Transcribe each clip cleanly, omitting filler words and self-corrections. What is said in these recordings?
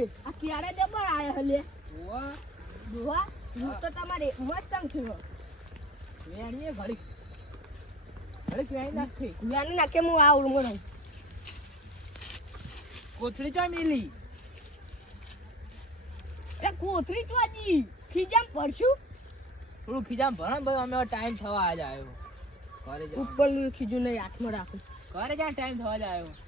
જોઈએ આ ક્યારે જબર આયા હલે દોહા હું તો તમારે મસ્ત થયો વેણીએ ઘડી વેણી નાખી વેણી નાખે હું આવું મળું કોથળી ચા મિલી એ કોથળી ચોજી ખીજામ પડશું થોડું ખીજામ ભણ ભાઈ અમે ટાઈમ થવા આજ આવ્યો ઘરે જા ઉપરનું ખીજું નહીં હાથમાં રાખું ઘરે જા ટાઈમ થવા જ આવ્યો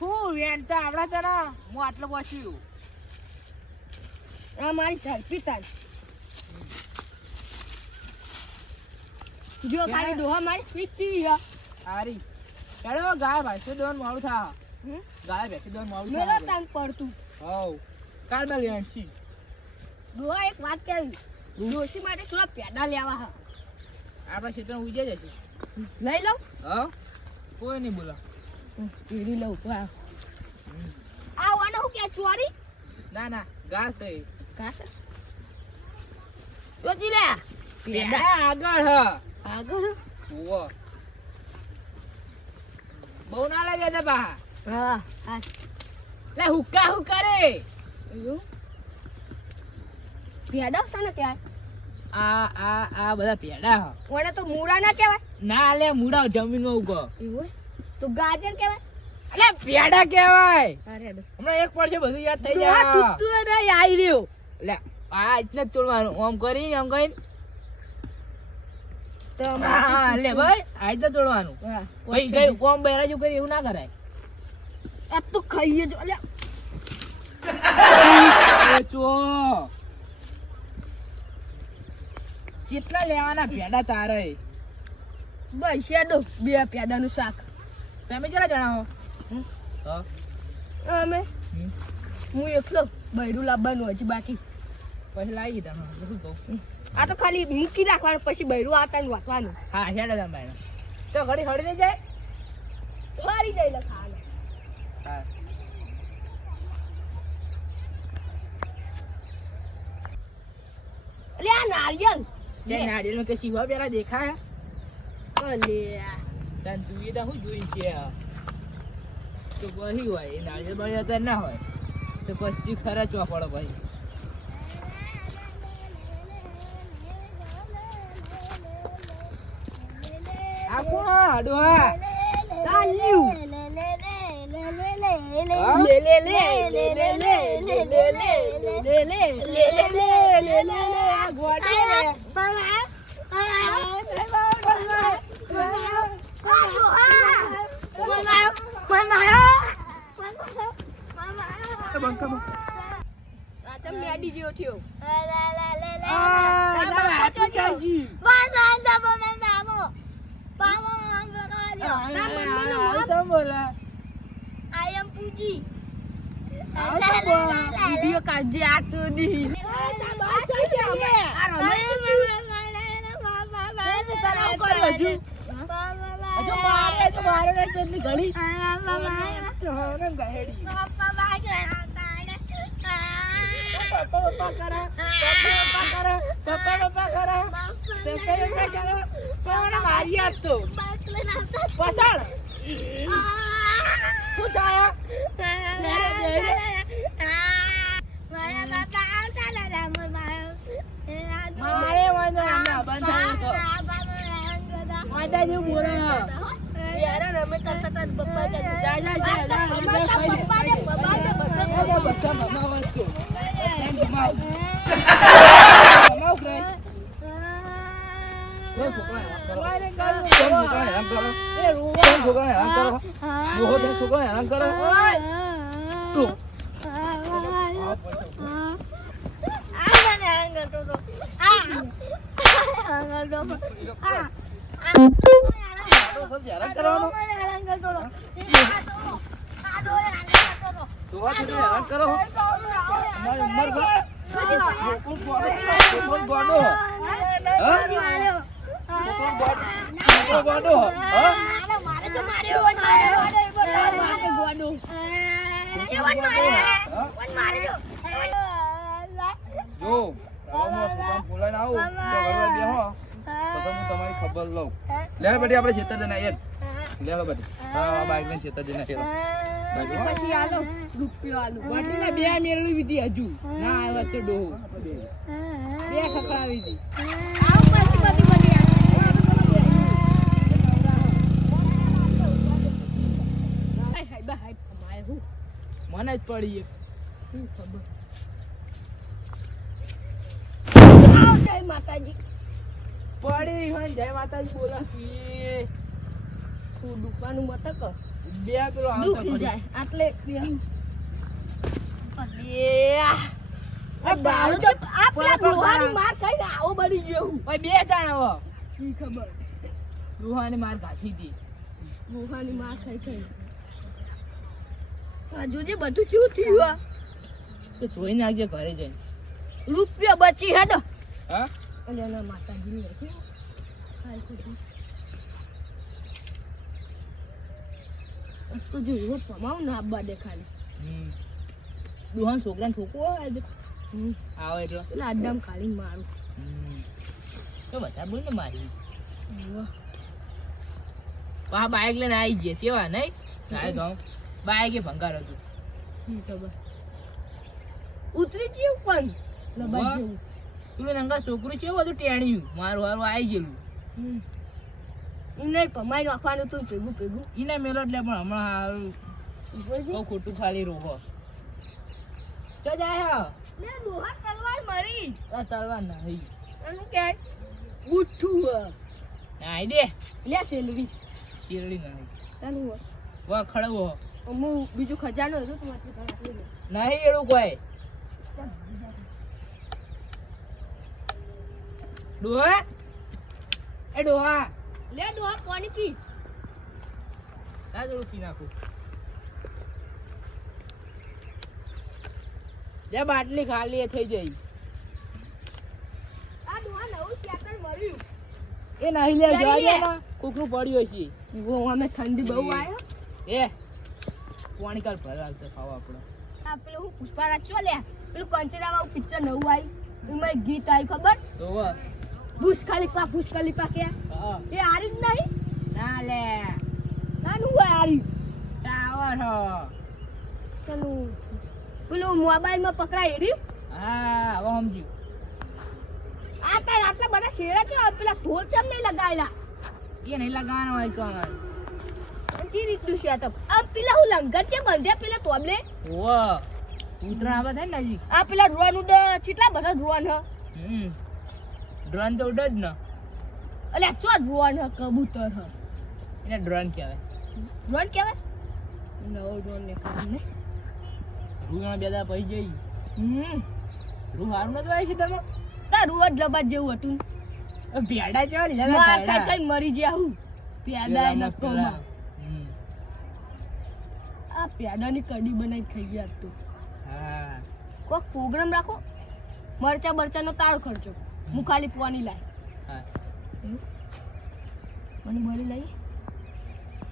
હું વેણ તો આવડા તને હું આટલો પહોંચ્યું આ મારી ઝડપી તાર જો ખાલી ડોહા મારી સ્વીચ ચી હારી ચાલો ગાય ભાઈ દોન મોડું થા ગાય ભેંસી દોન મોડું થા મેરા તાન પડતું હાઉ કાલ બે લેણસી ડોહા એક વાત કહેવી ડોશી માટે થોડા પેડા લેવા હા આપણા ક્ષેત્રમાં ઉજે જશે લઈ લઉં હા કોઈ નહીં બોલા પેરી લઉં આવવાનો હું કે ચોરી ના ના ઘાસ છે ઘાસ ચોજી લે પેડા આગળ હ આગળ ઓવો બહુ ના લાગે છે બા હા હા લે હુક્કા હું કરે એવું પેડા છે ને ત્યાં આ બધા પેડા હ ઓને તો મૂળા ના કહેવાય ના લે મુડા જમીનમાં ઉગો એવું તો ગાજર કહેવાય અલે પેડા કહેવાય અરે હમણાં એક પડશે બધું યાદ થઈ ડોહા જાય તૂટતું રે આવી રહ્યો લે આ ઇતને તોડવાનું આમ કરી આમ કઈ તો હા લે ભાઈ આ ઇતને તોડવાનું હા ભાઈ ગઈ કોમ બેરાજુ કરી એવું ના કરાય આ તો ખાઈએ જો અલ્યા એ ચો કેટલા લેવાના પેડા તારે બસ શેડો બે પેડાનું શાક તમે કેટલા જણાવો અમે હું એકલો બૈરું લાવવાનું હજી બાકી પછી લાવી તમે શું કહું આ તો ખાલી મૂકી રાખવાનું પછી બૈરું આવતા ને વાંચવાનું હા હેડો તમે ભાઈ તો ઘડી હળી નહીં જાય ફરી જઈ લખાવાનું હા અલે આ નારિયેલ તે નાળિયેરમાં કે શિવા પેલા દેખાય અલ્યા તન તું એ તો હું જોઈ છે તો વહી હોય એ નાળિયેર બળિયેર તો ના હોય તો પછી ખર્ચવા પડે ભાઈ આ કોણ ડોહા ચાલ્યું લે લે લે લે લે લે લે લે લે લે લે લે લે લે ગોડે મેડી જેવો થયો I am Puji. Video kaji atu di. ખબર લઉં લે બધી આપણે ખેતર જઈને લે બધી હા બાઈક લઈને ખેતર જઈને પછી આલો રૂપિયો આલો બાટીના બે મેળવી દીધી હજુ ના આવ્યો તો ડોહો બે ખખડાવી દી આવ પછી બધી હાય બા હાય કમાય હું મને જ પડી શું ખબર આવ જય માતાજી પડી હોય જય માતાજી બોલા કી તું દુકાનું મતક બે પેલો આવતો દુખી પડી જાય આટલે માર ખાઈને આવો બની ગયો ઓય બે જણ આવો ઈ ખબર દુહાની માર ગાઠી દી મોહાની માર ખાઈ ખાઈ આ જોજે બધું ચૂ થયું તો જોઈ નાખજે ઘરે જઈને રૂપિયો બચી હેડો હા અને એના માતાજી ને ખાઈ ખોટી તો જો એવો પમાવ ના આબા દે ખાલી દુહાન છોકરાને ઠોકો આજે આવે એટલે એટલે આડમ ખાલી મારું તો બધા બોલ ને મારી પા બાઈક લઈને આવી જશે સેવા નહીં ગાય તો બાઈકે ભંગાર હતું ખબર ઉતરી ગયું પણ લબા જેવું પેલું નંગા છોકરું કેવું હતું ટેણ્યું મારું હારું આવી ગયેલું ઈ નહીં પમાઈ નાખવાનું તું ભેગું ભેગું ઈને મેલો એટલે પણ હમણાં હારું બહુ ખોટું ખાલી રોહો તો જાય લે દોહા તલવાર મરી આ તલવાર નહીં એનું કે બુઠ્ઠું આઈ દે લે સેલરી શેરડી નહીં તાનું વાહ ખડવો અમુ બીજું ખજાનો હતો તમારે નહીં એડું કોઈ ડોહા એ ડોહા લે દોહા પાણી પી આ જોડું પી નાખું જે બાટલી ખાલી એ થઈ જઈ આ દોહા નવું શેકર મળ્યું એ નહીં લે જવા દે ને કોકનું પડ્યો છે વો અમે ઠંડી બહુ આયો એ પાણી કાલ ભર આવતો ખાવા આપણે આ પેલું હું પુષ્પારાજ ચો લે પેલું કંચરામાં પિક્ચર નવું આવ્યું એમાં એક ગીત આવ્યું ખબર તો બુશ ખલીફા કે હા એ આરી જ નહીં ના લે નાનું હોય આરી ટાવર હો પેલું પેલું મોબાઈલમાં પકડાય રહ્યું હા હવે સમજ્યું આટલા બધા શેરા છે પેલા ઢોલ ચમ નહીં લગાવેલા એ નહીં લગાવવાનો હોય તો અમારે જે રીતનું છે તો આ પેલા હું લંગર છે બંધે પેલા તોબલે ઓ ઉતરા આવા થાય ને નજીક આ પેલા ડ્રોન ઉડ કેટલા બધા ડ્રોન હ ડ્રોન તો ઉડે જ ને અલ્યા ચો ડ્રોન હ કબૂતર હ એને ડ્રોન કહેવાય ડ્રોન કહેવાય નવો ડ્રોન ને કામ ને રૂમાં બેદા પડી જઈ રૂ હારું નતું આવી છે તમે તારું જ લબા જેવું હતું ભેડા ચા લીધા માર ખાઈ ખાઈ મરી ગયા હું પ્યાદા ન કોમાં આ પ્યાદાની કઢી બનાવી ખાઈ ગયા તું હા કોક પ્રોગ્રામ રાખો મરચા બરચાનો તારો ખર્ચો હું ખાલી પાણી લાય હા મને બોલી લઈ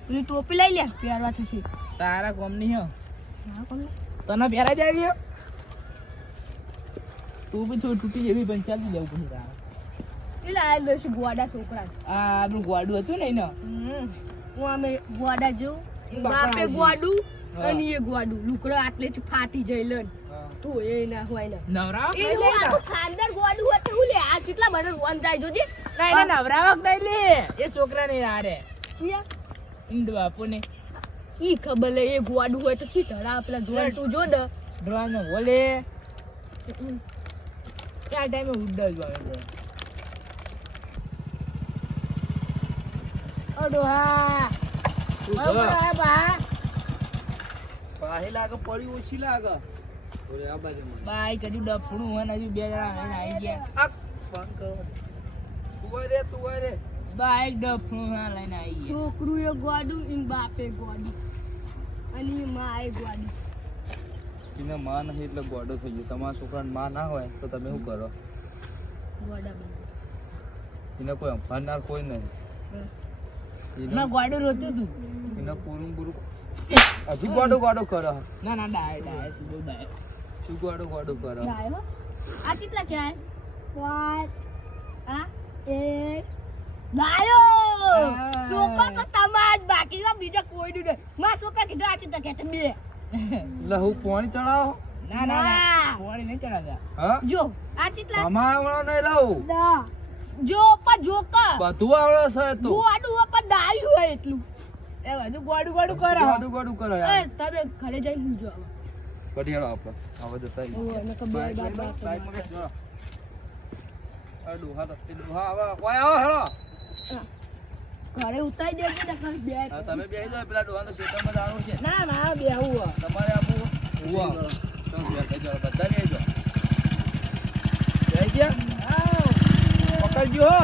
પેલી ટોપી લઈ લે પહેરવા થશે તારા કોમની હો હા કોણ તને પહેરા જ આવી તું બી થોડી તૂટી જેવી પણ ચાલી જવું પડે તારા પેલા આ દોશી ગોડા છોકરા આ આપણું ગોડું હતું ને એને હું અમે ગોડા જેવું બાપે ગોડું અને એ ગોડું લુકડો આટલેથી ફાટી જઈ તો એ ના હોય ને નવરાવ એ આ ખાનદાર ગોડું હતું હું લે આ કેટલા મને રોન જાય જોજે ના એને નવરાવક નહીં લે એ છોકરા ને આરે કિયા ઇન્દ બાપુ ને ઈ ખબર લે એ ગોડું હોય તો કી ધરા પેલા ડ્રોન તું જો દે ડ્રોન ને બોલે ક્યાં ટાઈમે ઉડ્ડલ જ આવે ઓડો હા ઓડો બા પાહે લાગે પડી ઓછી લાગે ઓરે આ બાજુ બાઈ કદી ડફણું હોય ને હજુ બે જણા લઈને આવી ગયા આ ફોન કરો તું રે બાઈક ડફણું હા લઈને આવી ગયા છોકરું એ ગોડું ઈન બાપે ગોડું અને ઈ માં એ ગોડું એને માં નહીં એટલે ગોડો થઈ ગયો તમારા છોકરાને માં ના હોય તો તમે શું કરો ગોડા એને કોઈ અફાનાર કોઈ નહીં ના ગોડું રોતું તું એને પૂરું હજુ ગોડો કરો ના ના ડાય તું બહુ ડાય શું ગોડો કરો લાયો આ કેટલા ક્યાં 5 આ 1 લાયો છોકરો તો તમાર જ બાકી છે, બીજા કોઈનું નહીં. મારા છોકરા કીધું આ છે તો કહેતા બે. એટલે હું પાણી ચડાવો ના ના ના ના. પાણી નહીં ચડાવતા. હા જો આ કેટલા અમારો નહીં લઉં ના જો પર જોકર બધું આવડે છે તું ગોડું પર દાયું હોય એટલું. એ બધું ગોડું ગોડું કરો. ગાડું ગાડું કરો એ યાર તમે ઘરે જઈને સુજો હવે. કઢિયાળો આપણે આવા જતા રહીએ. ઓય, નકર બે બાઈક બાર લઈ લો, બાર બાઈકમાં બેસજો. આ ડોહા તો એ ડોહા આવા કોઈ આવો હેડો ઘરે ઉતારી દેજો ને કઈ બે હા, તમે બેસી જાઓ પેલા ડોહાનો ખેતરમાં જવાનું છે ના ના બે આવું તમારે આપવું ઉવા તમે બેસી જાઓ બધા બેસી જાઓ બેસી ગયા પકડજો હો